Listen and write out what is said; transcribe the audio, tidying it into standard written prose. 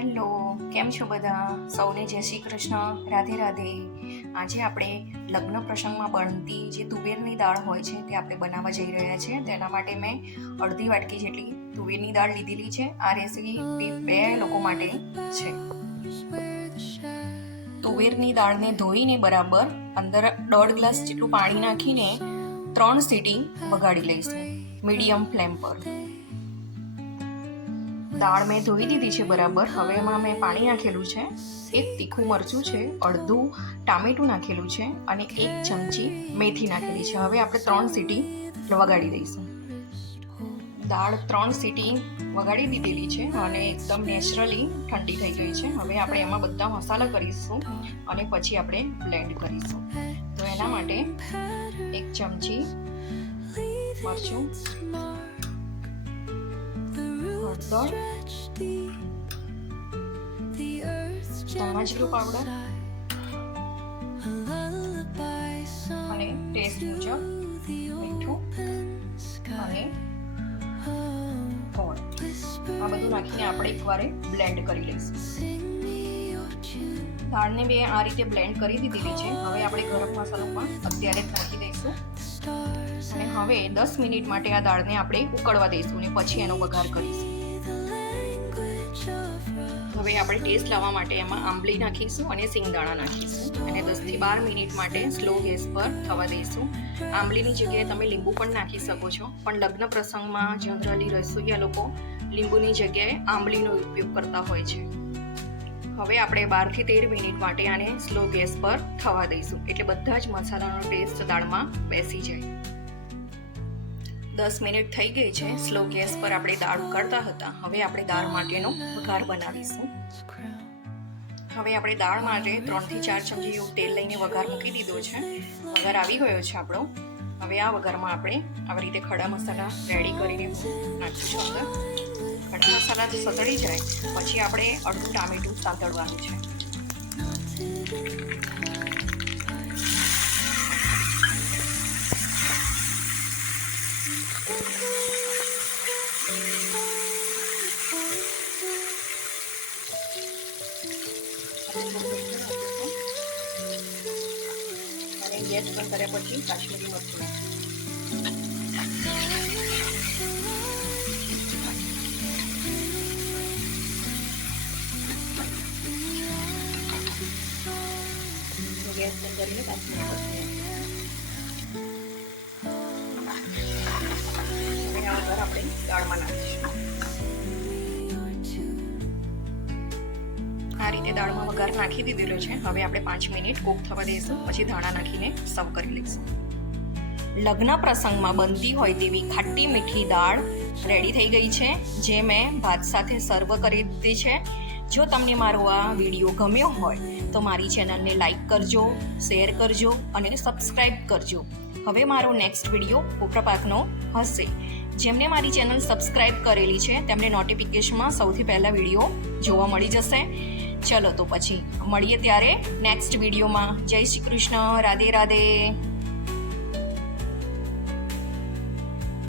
Hello, કેમ છો બધા? સૌને જય શ્રી કૃષ્ણ, રાધે રાધે. આજે આપણે લગ્ન પ્રસંગમાં બનતી જે તુવેરની દાળ હોય છે તે આપણે બનાવવા જઈ રહ્યા છીએ. તેના માટે મેં અડધી વાટકી જેટલી તુવેરની દાળ લીધેલી છે. આ રેસીપી 2 લોકો માટે છે. તુવેરની દાળને ધોઈને બરાબર અંદર 1.5 ગ્લાસ જેટલું પાણી નાખીને 3 સીટી વગાડી લઈશું મીડિયમ ફ્લેમ પર. દાળ મેં ધોઈ દીધી છે બરાબર. હવે એમાં મેં પાણી નાખેલું છે, 1 તીખું મરચું છે, અડધું ટામેટું નાખેલું છે અને 1 ચમચી મેથી નાખેલી છે. હવે આપણે 3 સીટી વગાડી દઈશું. દાળ 3 સીટી વગાડી દીધેલી છે અને એકદમ નેચરલી ઠંડી થઈ ગઈ છે. હવે આપણે એમાં બધા મસાલા કરીશું અને પછી આપણે બ્લેન્ડ કરીશું. તો એના માટે 1 ચમચી મરચું, હળદર, ધાણા જીરું પાવડર અને ટેસ્ટ મુજબ મીઠું અને ગોળ, આ બધું નાખીને આપણે એકવાર બ્લેન્ડ કરી લઈશું. દાળને બે આ રીતે બ્લેન્ડ કરી દીધેલી છે. હવે આપણે ગરમ મસાલો પણ અત્યારે જ નાખી દઈશું અને હવે 10 મિનિટ માટે આ દાળને આપણે ઉકળવા દઈશું અને પછી એનો વઘાર કરીશું. હવે આપણે ટેસ્ટ લાવવા માટે એમાં આંબલી નાખીશું અને સિંગદાણા નાખીશું અને 10 થી 12 મિનિટ માટે સ્લો ગેસ પર થવા દઈશું. આંબલીની જગ્યાએ તમે લીંબુ પણ નાખી શકો છો, પણ લગ્ન પ્રસંગમાં જનરલી રસોઈયા લોકો લીંબુની જગ્યાએ આંબલીનો ઉપયોગ કરતા હોય છે. હવે આપણે 12 થી 13 મિનિટ માટે આને સ્લો ગેસ પર થવા દઈશું એટલે બધા જ મસાલાનો ટેસ્ટ દાળમાં બેસી જાય. 10 મિનિટ થઈ ગઈ છે. સ્લો ગેસ પર આપણે દાળ ઉકાળતા હતા. હવે આપણે દાળ માટેનો વઘાર બનાવીશું. હવે આપણે દાળ માટે 3 થી 4 ચમચી જેવું તેલ લઈને વઘાર મૂકી દીધો છે. વઘાર આવી ગયો છે આપણો. હવે આ વઘારમાં આપણે આવી રીતે ખડા મસાલા રેડી કરીને નાખીશું અંદર. ખડા મસાલા જો સતળી જાય પછી આપણે અડધું ટામેટું સાંતળવાનું છે. અને ગેસ બંધ કર્યા પછી કાશ્મીરી મરચું ગેસ બંધ કરીને કાશ્મીરી મરચું હવે આ વઘાર આપણે દાળમાં નાખીશું. આ રીતે દાળમાં વઘાર નાખી દીધેલો છે. હવે આપણે 5 મિનિટ કૂક થવા દઈશું, પછી ધાણા નાખીને સર્વ કરી લઈશું. લગ્ન પ્રસંગમાં બનતી હોય તેવી ખાટી મીઠી દાળ રેડી થઈ ગઈ છે, જે મેં ભાત સાથે સર્વ કરી દીધી છે. જો તમને મારો આ વિડીયો ગમ્યો હોય તો મારી ચેનલને લાઈક કરજો, શેર કરજો અને સબસ્ક્રાઈબ કરજો. હવે મારો નેક્સ્ટ વિડીયો કોપરા પાકનો હશે. જેમને મારી ચેનલ સબસ્ક્રાઈબ કરેલી છે તેમને નોટિફિકેશનમાં સૌથી પહેલાં વિડીયો જોવા મળી જશે. ચલો તો પછી મળીએ ત્યારે નેક્સ્ટ વિડીયોમાં. જય શ્રી કૃષ્ણ, રાધે રાધે.